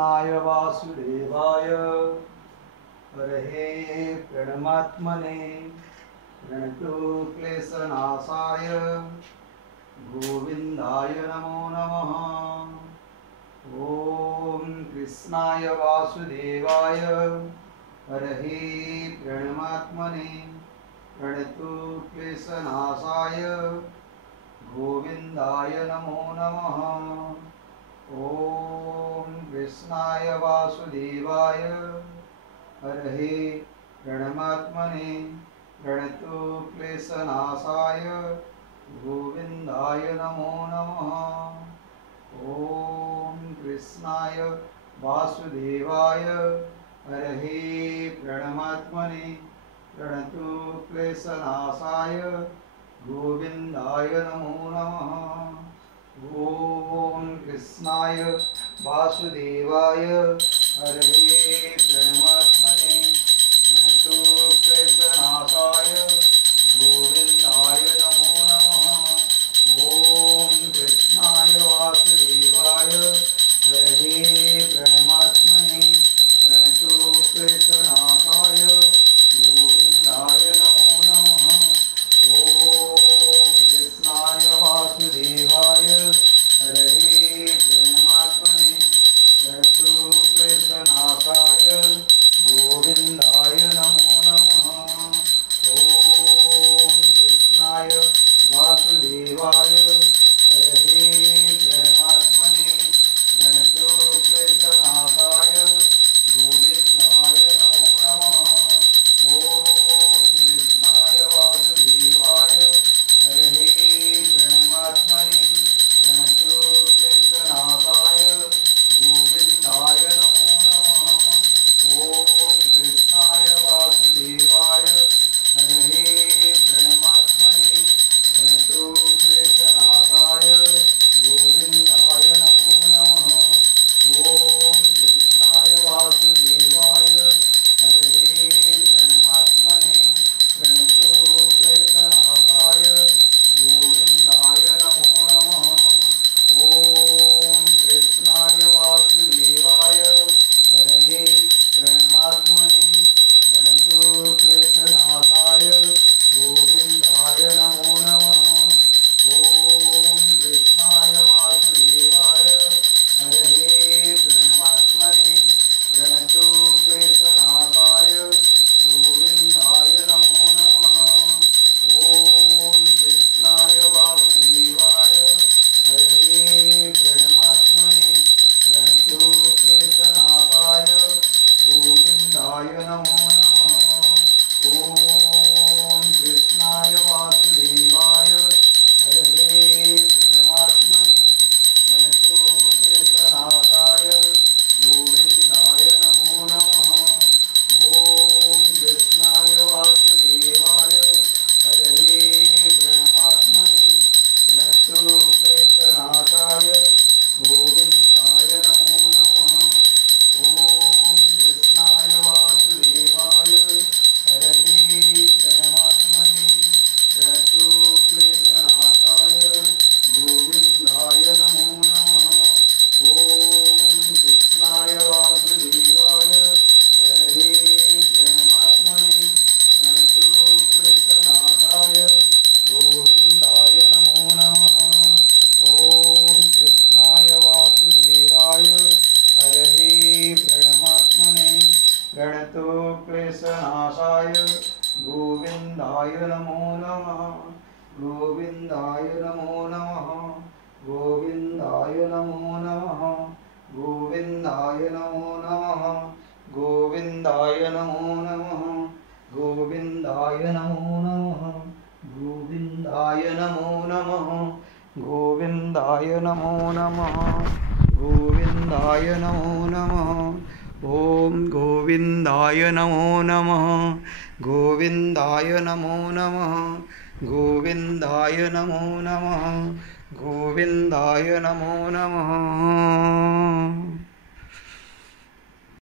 कृष्णाय वासुदेवाय हरये प्रणमात्मने प्रणतो क्लेशनाशाय गोविन्दाय नमो नमः। ॐ कृष्णाय वासुदेवाय हरये प्रणमात्मने प्रणतो क्लेशनाशाय गोविन्दाय नमो नमः। ॐ कृष्णाय वासुदेवाय हरये प्रणमात्मने प्रणतो क्लेशनाशाय गोविन्दाय नमो नमः। ॐ कृष्णाय वासुदेवाय हरये प्रणमात्मने प्रणतो क्लेशनाशाय गोविन्दाय नमो नमः। ॐ कृष्णाय वासुदेवाय हरये प्रणमात्मने प्रणतो क्लेशनाशाय गोविन्दाय नमो नमः। ॐ कृष्णाय वासुदेवाय हरये प्रणमात्मने प्रणतो क्लेशनाशाय गोविन्दाय नमो नमः। ॐ कृष्णाय वासुदेवाय हरये प्रणमात्मने प्रणतो क्लेशनाशाय गोविन्दाय नमो नमः। ॐ कृष्णाय वासुदेवाय हरये प्रणमात्मने प्रणतो क्लेशनाशाय गोविन्दाय नमो नमः। ॐ कृष्णाय वासुदेवाय हरये प्रणमात्मने प्रणतो क्लेशनाशाय गोविन्दाय नमो नमः। ॐ कृष्णाय वासुदेवाय हरये प्रणमात्मने प्रणतो क्लेशनाशाय गोविन्दाय नमो नमः। ॐ कृष्णाय वासुदेवाय हरये प्रणमात्मने प्रणतो क्लेशनाशाय गोविन्दाय नमो नमः। ॐ कृष्णाय वासुदेवाय हरये प्रणमात्मने प्रणतो क्लेशनाशाय गोविन्दाय नमो नमः। ॐ कृष्णाय वासुदेवाय हरये प्रणमात्मने प्रणतो क्लेशनाशाय गोविन्दाय नमो नमः। ॐ कृष्णाय वासुदेवाय हरये प्रणमात्मने प्रणतो क्लेशनाशाय गोविन्दाय नमो नमः। ॐ कृष्णाय वासुदेवाय हरये प्रणमात्मने प्रणतो क्लेशनाशाय गोविन्दाय नमो नमः। ॐ कृष्णाय वासुदेवाय हरये प्रणमात्मने प्रणतो क्लेशनाशाय गोविन्दाय नमो नमः। ॐ कृष्णाय वासुदेवाय हरये प्रणमात्मने प्रणतो क्लेशनाशाय गोविन्दाय नमो नमः। ॐ कृष्णाय वासुदेवाय हरये प्रणमात्मने प्रणतो क्लेशनाशाय गोविन्दाय नमो नमः। ॐ कृष्णाय वासुदेवाय हरये प्रणमात्मने प्रणतो क्लेशनाशाय गोविन्दाय नमो नमः। गोविन्दाय नमो नमः। गोविन्दाय नमो नमः। गोविन्दाय नमो नमः। गोविन्दाय नमो नमः। गोविन्दाय नमो नमः। गोविन्दाय नमो नमः। गोविन्दाय नमो नमः। गोविन्दाय नमो नमः। ॐ गोविन्दाय नमो नमः। गोविन्दाय नमो नमः। गोविन्दाय नमो नमः। गोविन्दाय नमो नमः।